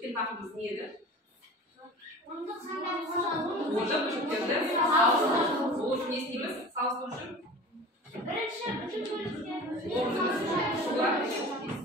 өткен тақырыбымыз не еді? Onda qanday Onda bölüklerді салыстыру үшін не істейміз? Салыстыру үшін birinchi butun bo'lishga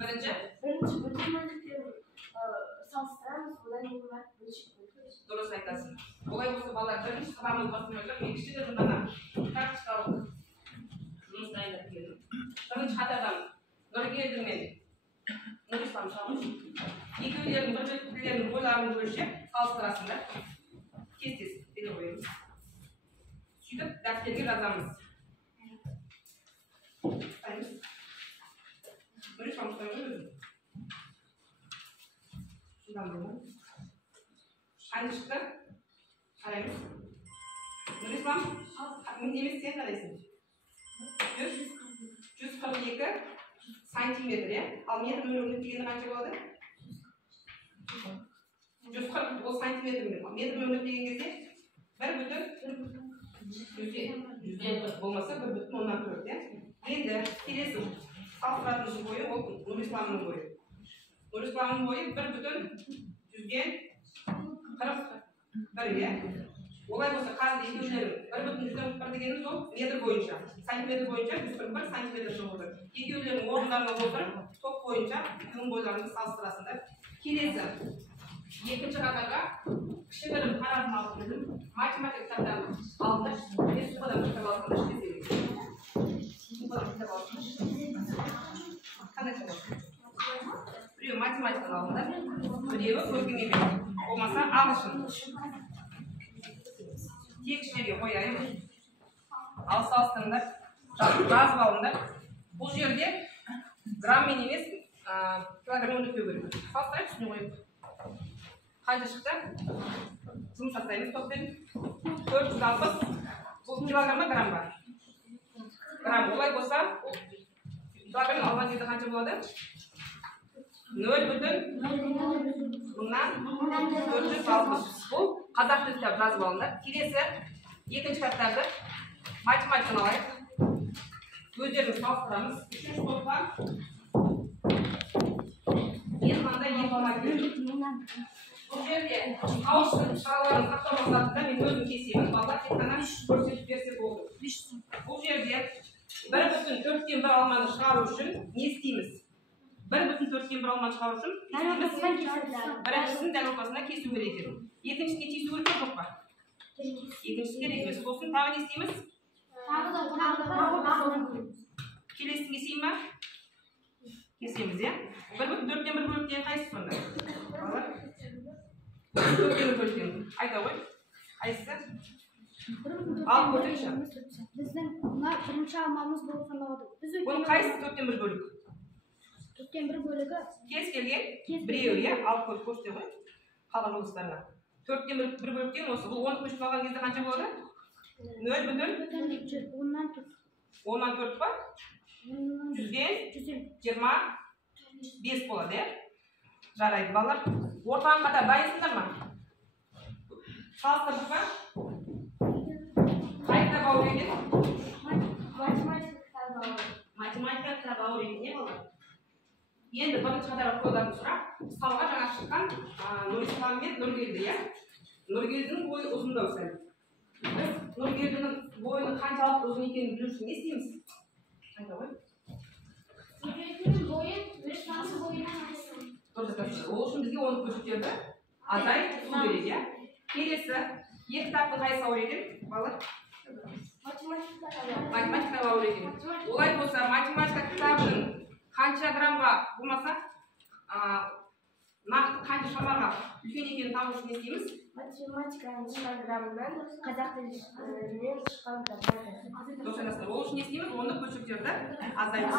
birinchi butun bo'lishga solishtiramiz, ular nima bo'lishib qo'yamiz. Dұрыс айтасың. Олай болса балалар бірінші сабағымыз бастамай екіншіден мына практикалық жұмыс дайындап келдім. Бірінші қатардан Нұргелді мен Нұрислам Шалыш екеулерінің бір-бірлерінің бойларын өлшеп салыстырасыңдар. Кестесін бере қоямыз. Сөйтіп дәптерге жазамыз. Нұрислам Шалыш шыдан болма. Қанды шықты? Қараймыз. Нұрислам, немес сен қарайсың? 142 сантиметр, ал метр мөлшерінде дегені қанша болады? 140 ол сантиметр метр мөлшерінде деген кезде 1,140 болмаса 1,4. Енді келесі салыстыратын бойы ол Нұрисламның бойы. Нұрисламның бойы 1,141. Олай болса қазір екеулерің 1,141 дегеніміз ол метр бойынша, сантиметр бойынша 141 сантиметр шығып. Екеулердің орындарына отырып, топ бойынша екеуінің бойларыңды салыстырасыңдар. Келесі екінші қатарға кішігірім қаратын алып келдім. Математика кітаптарын алды. Мен супадан кітап алсаңдар істесеңіз. Супадан кітап алсаңдар. Қандай кітап? Біреуі математиканы алыңдар, біреуі көркем еңбек. Болмаса ағылшын. Тек жерге қояйын. Ал салыстырыңдар, жазып алыңдар. Бұл жерде граммен емес, килограммен өтпеу керек. Салыстырайық, үстіне қойып. Қанша шықты? Жұмыс жасаймыз топпен. 460. Бұл килограмма грамма. Грамм. Олай болса, килограммен алған жерде қанша болады? 0,460. Бұл қазақ тілі кітап жазып алыңдар. Келесі екінші кітаптарды математиканы алайық. Өздеріңіз салыстырамыз. Үшінші топқа мен мынандай екі алма бердім. Бұл жерде қауышсын шараларын сақтау мақсатында мен өзім кесемін. Балалар тек қана көрсетіп берсе болды. Бұл жерде 1,4-тен 1 алманы шығару үшін не істейміз? 1,4-тен 1 алманы шығару үшін біріншісін дәл ортасына кесу керек еді. Екіншісіне тесу керек жоқ па? Екіншісі керек емес. Сосын тағы не істейміз? Келесін кесейін ба? Кесеміз, е? 1,4-тен 1 бөліктен қайсысы сонда? 1,4-тен 1 бөліктен. Айта ғой. Қайсысы? Ал көрсеңші. Біздің бірінші алмамыз болып саналады. Оның қайсысы 4-тен 1 бөлік? 4-тен 1 бөлігі кез келген біреуі алып көрсете ғой. Қалған жолдастарына. 4-тен 1 бөліктен осы. Бұл 10 көшіп алған кезде қанша болады? 0,10-10-4 ба? 125 болады, е? Жарайды, балалар. Ортаға қатар дайынсыңдар ма? Салыстырдық па? Қай кітап ауыр екен? Математика кітап ауыр екен, не балалар? Енді бірінші қатарға қойылатын сұрақ, мысалға жаңа шыққан Нұрислам мен Нұргелді, е? Нұргелдінің бойы ұзындау сәл. Біз Нұргелдінің бойының қаншалықты ұзын екенін білу үшін не істейміз? Қайда ғой? Нұргелдінің бойы Нұрисламның бойынан асың. Дұрыс айтасыз. Ол үшін бізге оның бөлшектерді азайып түсу керек, е? Келесі, екі кітаптың қайсысы ауыр екен, балалар? Математика ауыр екен. Олай болса, математика кітабының қанша грамға болмаса, нақты қанша шамаға үлкен екенін табу үшін не істейміз? Математиканың шыққан грамынан қазақ тілінен шыққан грамынан. Дұрыс айтасыздар. Ол үшін не істейміз? Оны бөлшектерді азайтып.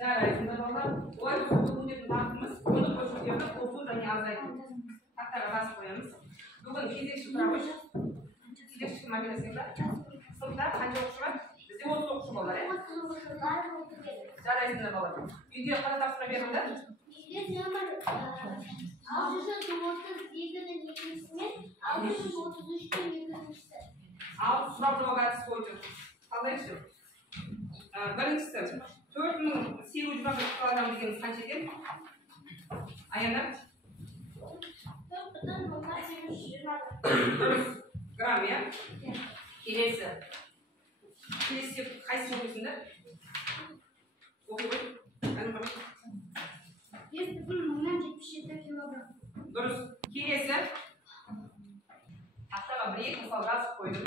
Жарайды, балалар. Олай болса, бұл өтетін тақырыбымыз оны бөлшектерді қосу және азайту. Тақтаға жазып қоямыз. Бүгін кезекші тұра қойшы. Кезекші мәселесінде сыныпта қанша оқушы бар? Бізде 30 оқушы балалар, е? Жарайсыңдар балалар. Үйге қандай тапсырма берілді? Үйде нөмір 638-дің екіншісі мен 633-дің екіншісі. Ал сұрап жауап әдісі бойынша қалайшы? Біріншісі 4800 килограмм дегеніміз қанша екен? Аяна? Oturdan 1820 gram ya. Kelesi. Kelesi kaysi okuyorsunlar? Okuyor. Hanım bak. 1,77 kilogram. Dürüst. Kelesi. Hatta bir iki misal gaz koydum.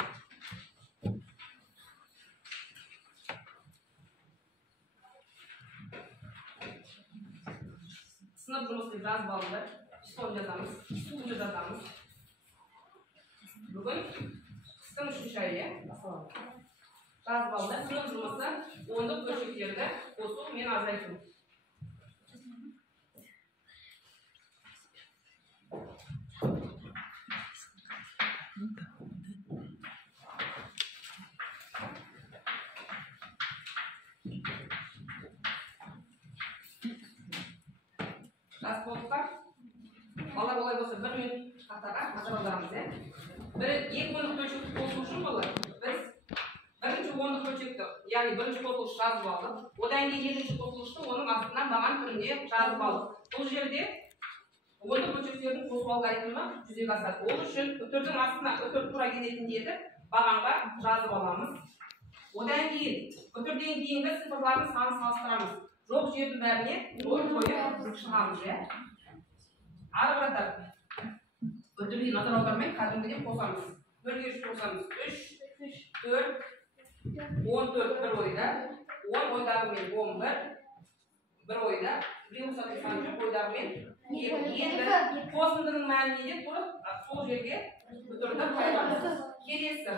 Sınıf жұмысы biraz bağlı. Psikoloji yazamız, psikoloji yazamız. Bugün kıskın 3. ayı. Biraz bağlı. Sınıf жұмысы 10'luk bölçeklerde kosu men azaytım. Gaz bolduklar. Allah olay olsa 1 minut katara hazırlanırız. Bir 2 10'luk bölçekli kosu için olur. Biz birinci 10'luk bölçekti. Yani birinci kosuluş жазып aldık. Odan keyin ikinci kosuluşta onun aslından bagan türünde жазып aldık. Bu yerde 10'luk bölçeklerin kosulu algoritmi yüzeye asады. Ол үшін ötürдің астына ötür tura келетін жерді бағанға жазып аламыз. Odan keyin ötürден кейінгі sıfırların санын салыстырамыз. Жоқ жердің бәріне 0 қойып шығамыз. Ары қарата ötürге назар аудармай кәдімгідей қосамыз. 1-ге 3 қосамыз. 3, 4, 14 bir oyda. 10 oyдағы мен 11. Bir oyda. Bir ұқсатып сан жоқ. Oyдағы мен 2. Енді қосындының мәніне де тұрып, сол жерге ötürді қойамыз. Келесі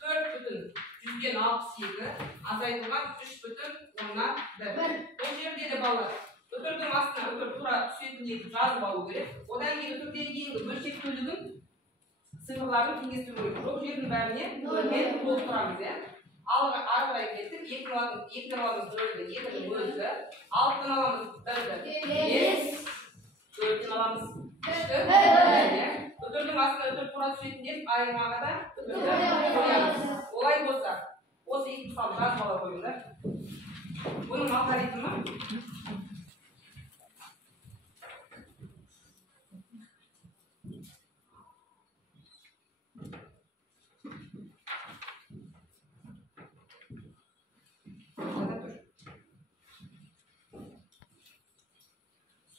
4,62 азайтылған 3,1. Бұл жерде де балалар ötürдің астына ötür тура түсетіндей жазып алу керек. Одан кейін ötürден кейінгі бөлшек бөлігін сыйғыларын теңестіру керек. Жоқ жердің бәріне нөлмен толтырамыз. Ары қарай кеттік. 2'ні аламыз 0'ді, 2'ні бөлді. 6'ны аламыз 1'ді, 5. 4'ні аламыз 3'ті, 1'ді. Ötürдің астына ötür тура түсетіндей айырмаға да ötürді қоямыз. Олай болса, осы 2 мысал жазып ала қойыңдар. Бұның алгоритмі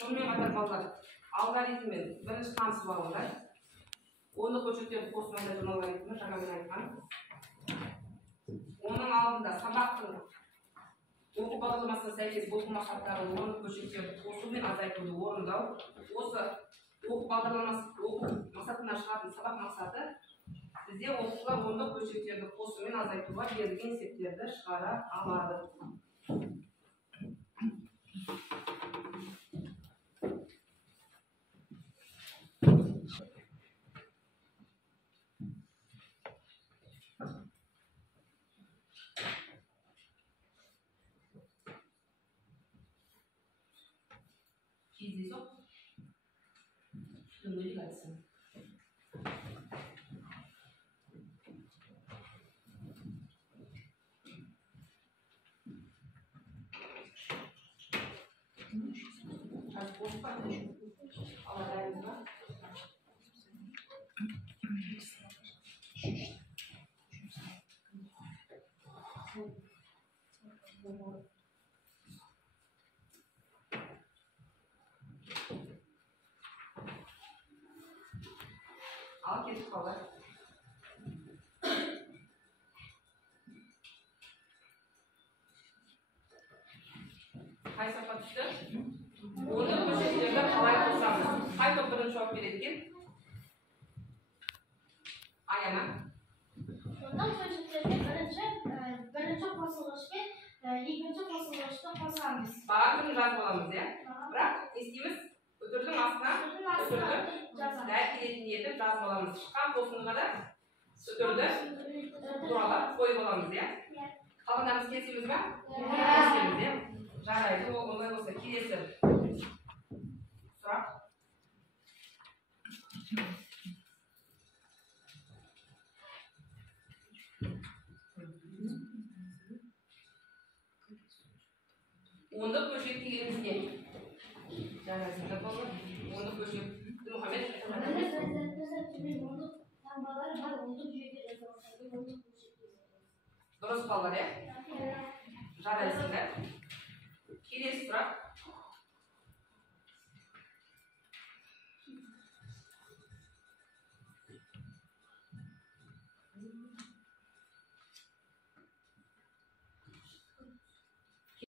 сонымен қатар балалар алгоритммен бірінші танысып алыңдар. 10'luk бөлшектерді қосып айтатын алгоритмі жаңа мен айтқан. Оның алдында сабақтың оқу бағдарламасына сәйкес оқу мақсаттары 10'luk бөлшектерді қосу мен азайтуды орындау. Осы оқу бағдарламасы оқу мақсатына шығатын сабақ мақсаты бізде оқушылар 10'luk бөлшектерді қосу мен азайтуға берілген есептерді шығара алады. Кездейсоқ дөңгелек әдісі. Қазір бос па? Аладайымыз ба? Al ketip kalır. Қай сапа түсті? 10'luk бөлшектерді қалай қосамыз? Қай топ бірінші жауап береді екен? Аяна. 10'luk bölçeklerinde birinci қосылғышпен екінші қосылғышты қосамыз. Баған түрін жазып аламыз, иә? Бірақ не істейміз? Ötürдің астына ötürді дәл келетін етіп жазып аламыз. Шыққан қосындыға да ötürді туралап қойып аламыз, иә? Қалғандарымыз келісеміз ба? Келісеміз, иә? Жарайды, ол олай болса келесі сұрақ. Ondық бөлшек дегеніміз не? Жарайды, 10'luk бөлшек. Мұхаммед Dürüst ballar, Жарайсыңдар. Келесі сұрақ.